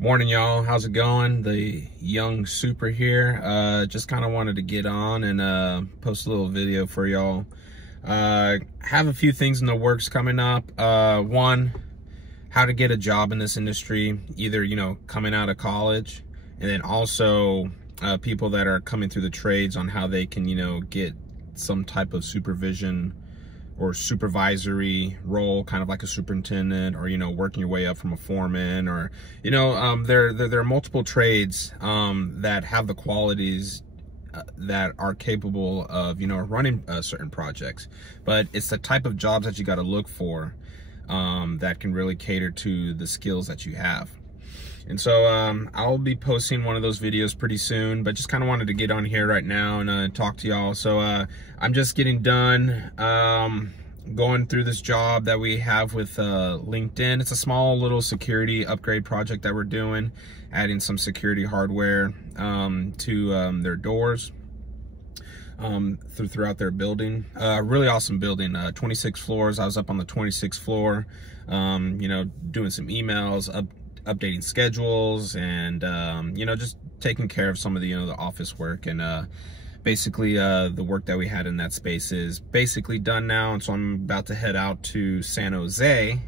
Morning, y'all. How's it going? The young super here. Just kind of wanted to get on and post a little video for y'all. Have a few things in the works coming up. One, how to get a job in this industry, either, coming out of college, and then also people that are coming through the trades on how they can, get some type of supervision or supervisory role, kind of like a superintendent, or working your way up from a foreman, or there are multiple trades that have the qualities that are capable of running certain projects, but it's the type of jobs that you got to look for that can really cater to the skills that you have. And so I'll be posting one of those videos pretty soon, but just kind of wanted to get on here right now and talk to y'all. So I'm just getting done going through this job that we have with LinkedIn. It's a small little security upgrade project that we're doing, adding some security hardware to their doors throughout their building. Really awesome building, 26 floors. I was up on the 26th floor, doing some emails, updating schedules, and just taking care of some of the the office work. And basically the work that we had in that space is basically done now, and so I'm about to head out to San Jose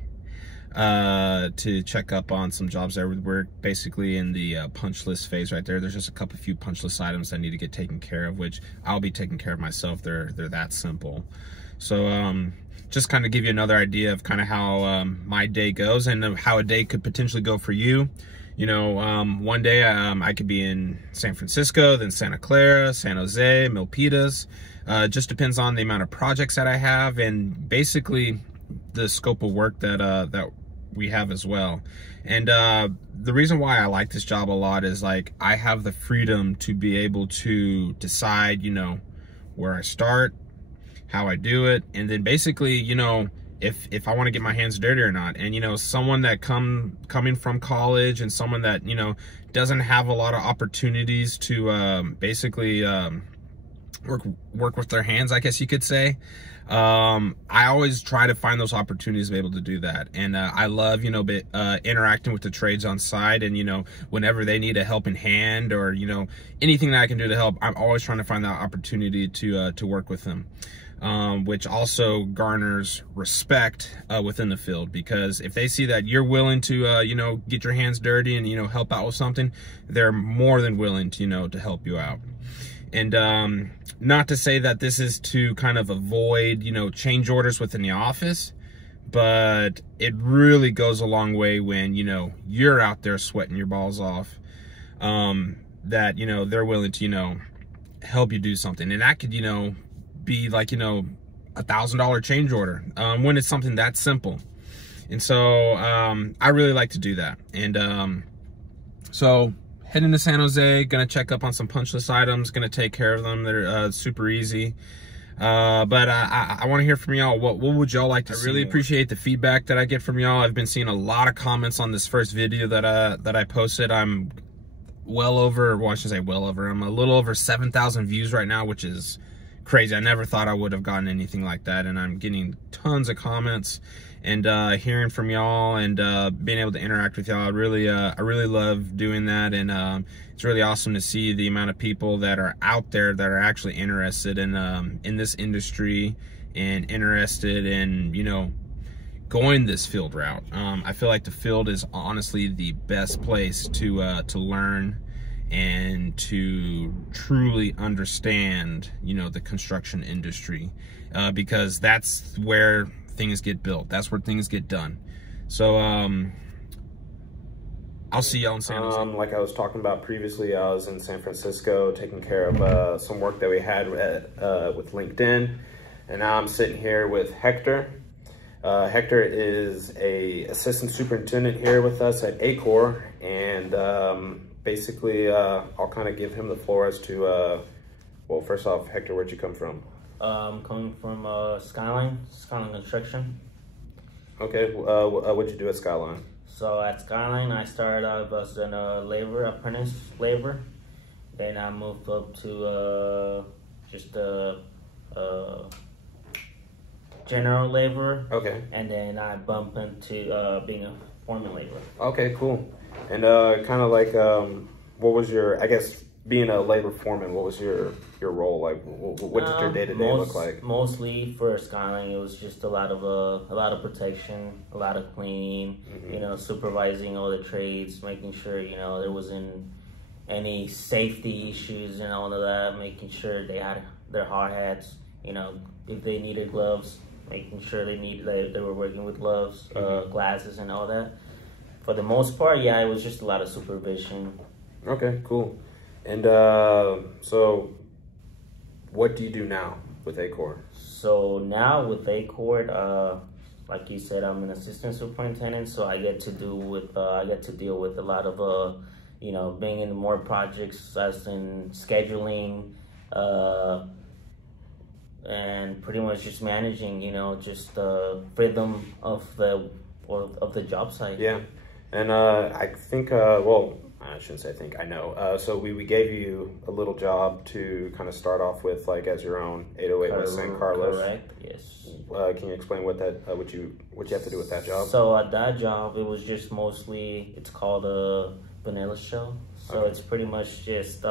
to check up on some jobs there. We're basically in the punch list phase right there. There's just a few punch list items that need to get taken care of, which I'll be taking care of myself. They're that simple. So just kind of give you another idea of kind of how my day goes, and how a day could potentially go for you. One day I could be in San Francisco, then Santa Clara, San Jose, Milpitas. Just depends on the amount of projects that I have, and basically the scope of work that we have as well. And the reason why I like this job a lot is, like, I have the freedom to be able to decide, where I start, how I do it, and then basically, if I want to get my hands dirty or not. And someone that coming from college, and someone that doesn't have a lot of opportunities to basically work with their hands, I guess you could say. I always try to find those opportunities to be able to do that. And I love interacting with the trades on site, and whenever they need a helping hand, or anything that I can do to help, I'm always trying to find that opportunity to work with them. Which also garners respect within the field, because if they see that you're willing to get your hands dirty and help out with something, they're more than willing to help you out. And not to say that this is to kind of avoid change orders within the office, but it really goes a long way when you're out there sweating your balls off, that they're willing to help you do something. And that could be like $1,000 change order when it's something that simple. And so I really like to do that. And so heading to San Jose, gonna check up on some punch list items, gonna take care of them. They're super easy. But I want to hear from y'all. What would y'all like to see? I really appreciate the feedback that I get from y'all. I've been seeing a lot of comments on this first video that I posted. I'm well over, well, I should say well over, I'm a little over 7,000 views right now, which is crazy. I never thought I would have gotten anything like that, and I'm getting tons of comments, and hearing from y'all, and being able to interact with y'all. I really love doing that, and it's really awesome to see the amount of people that are out there that are actually interested in this industry, and interested in going this field route. I feel like the field is honestly the best place to learn and to truly understand the construction industry, because that's where things get built, that's where things get done. So I'll see y'all in San Jose. Like I was talking about previously, I was in San Francisco taking care of some work that we had with LinkedIn, and now I'm sitting here with Hector. Hector is a assistant superintendent here with us at ACOR, and basically, I'll kind of give him the floor as to, well, first off, Hector, where'd you come from? Coming from Skyline Construction. Okay, what'd you do at Skyline? So at Skyline, I started out as a apprentice labor. Then I moved up to just a general laborer. Okay. And then I bumped into being a foreman laborer. Okay, cool. And kind of like, what was your, I guess, being a labor foreman, what was your role? Like, what did your day-to-day look like? Mostly for Skyline, it was just a lot of protection, a lot of cleaning, you know, supervising all the trades, making sure, you know, there wasn't any safety issues and all of that, making sure they had their hard hats, you know, if they needed gloves, making sure they were working with gloves, glasses and all that. For the most part, yeah, it was just a lot of supervision. Okay, cool. And so what do you do now with ACOR? So now with ACOR, like you said, I'm an assistant superintendent, so I get to deal with a lot of you know, being in more projects as in scheduling, and pretty much just managing, you know, just the rhythm of the job site. Yeah, and I think, well, I shouldn't say I think, I know. So we gave you a little job to kind of start off with, like, as your own 808 West San Carlos. Correct, yes. Can you explain what that, what you have to do with that job? So at that job, it was just mostly, it's called a vanilla shell. So it's pretty much just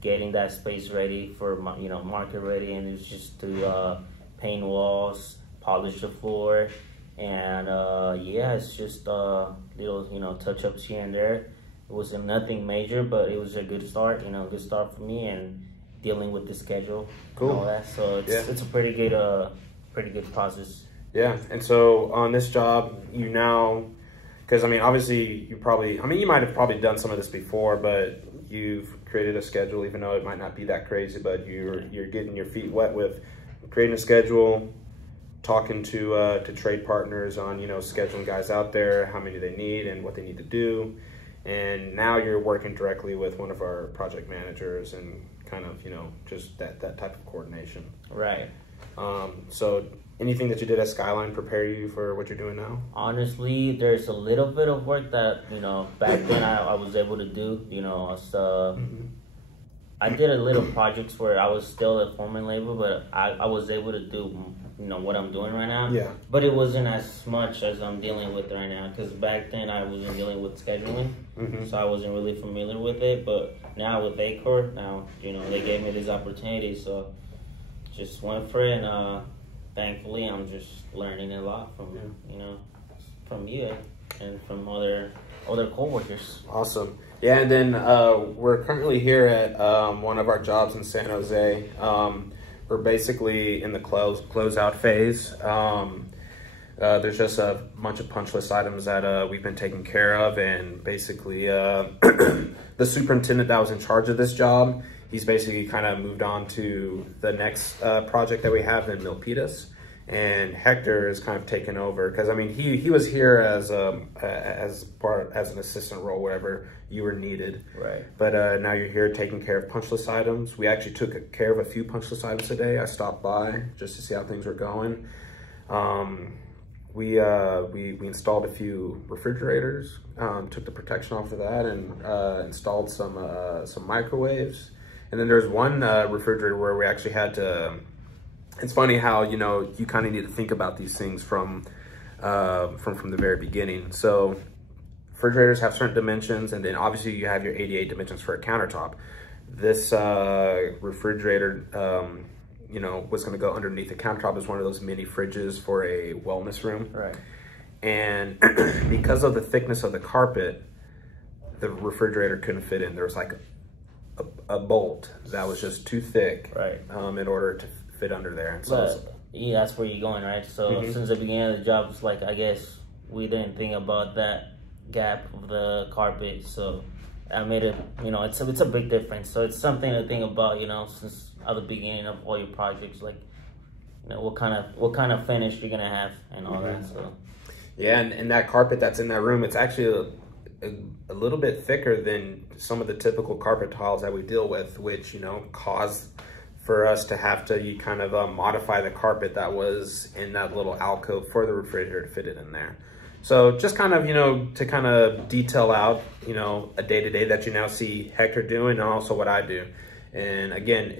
getting that space ready for, you know, market ready, and it's just to paint walls, polish the floor, and yeah, it's just little, you know, touch-ups here and there. It wasn't nothing major, but it was a good start, you know, good start for me, and dealing with the schedule and all that. So it's a pretty good process. Yeah, and so on this job, you now, because I mean, obviously you might have probably done some of this before, but you've created a schedule, even though it might not be that crazy, but you're getting your feet wet with creating a schedule, talking to trade partners on, you know, scheduling guys out there, how many they need and what they need to do. And now you're working directly with one of our project managers and kind of, you know, just that type of coordination. Right. So anything that you did at Skyline prepare you for what you're doing now? Honestly, there's a little bit of work that, you know, back then I was able to do, you know, I did a little projects where I was still a foreman labor, but I was able to do, you know, what I'm doing right now. Yeah. But it wasn't as much as I'm dealing with right now, because back then I wasn't dealing with scheduling, so I wasn't really familiar with it. But now with ACOR, now, you know, they gave me this opportunity, so just went for it, and thankfully I'm just learning a lot from, you know, from you and from other coworkers. Awesome. Yeah, and then we're currently here at one of our jobs in San Jose. We're basically in the closeout phase. There's just a bunch of punch list items that we've been taking care of, and basically the superintendent that was in charge of this job, he's basically kind of moved on to the next project that we have in Milpitas. And Hector is kind of taken over, because I mean he was here as an assistant role wherever you were needed. Right. But now you're here taking care of punch list items. We actually took care of a few punch list items today. I stopped by just to see how things were going. We installed a few refrigerators, took the protection off of that, and installed some microwaves. And then there's one refrigerator where we actually had to. It's funny how, you know, you kind of need to think about these things from the very beginning. So refrigerators have certain dimensions, and then obviously you have your 88 dimensions for a countertop. This refrigerator, you know, was going to go underneath the countertop as one of those mini fridges for a wellness room. Right. And because of the thickness of the carpet, the refrigerator couldn't fit in. There was like a bolt that was just too thick, right, in order to fit under there. And so yeah, that's where you're going, right? So since the beginning of the job, it's like, I guess we didn't think about that gap of the carpet, so I made it, you know, it's a big difference. So it's something to think about, you know, since at the beginning of all your projects, like, you know, what kind of finish you're gonna have and all that. So yeah, and that carpet that's in that room, it's actually a little bit thicker than some of the typical carpet tiles that we deal with, which, you know, cause for us to have to kind of modify the carpet that was in that little alcove for the refrigerator to fit it in there. So just kind of, you know, to kind of detail out, you know, a day-to-day that you now see Hector doing, and also what I do. And again,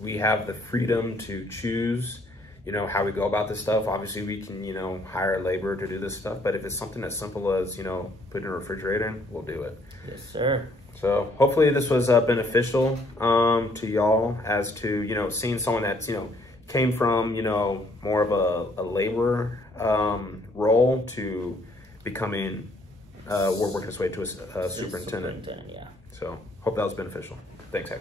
we have the freedom to choose, you know, how we go about this stuff. Obviously we can, you know, hire a laborer to do this stuff, but if it's something as simple as, you know, putting a refrigerator in, we'll do it. Yes, sir. So hopefully this was beneficial to y'all as to, you know, seeing someone that's, you know, came from, you know, more of a laborer role to becoming, working his way to a superintendent. Yeah. So hope that was beneficial. Thanks, Hector.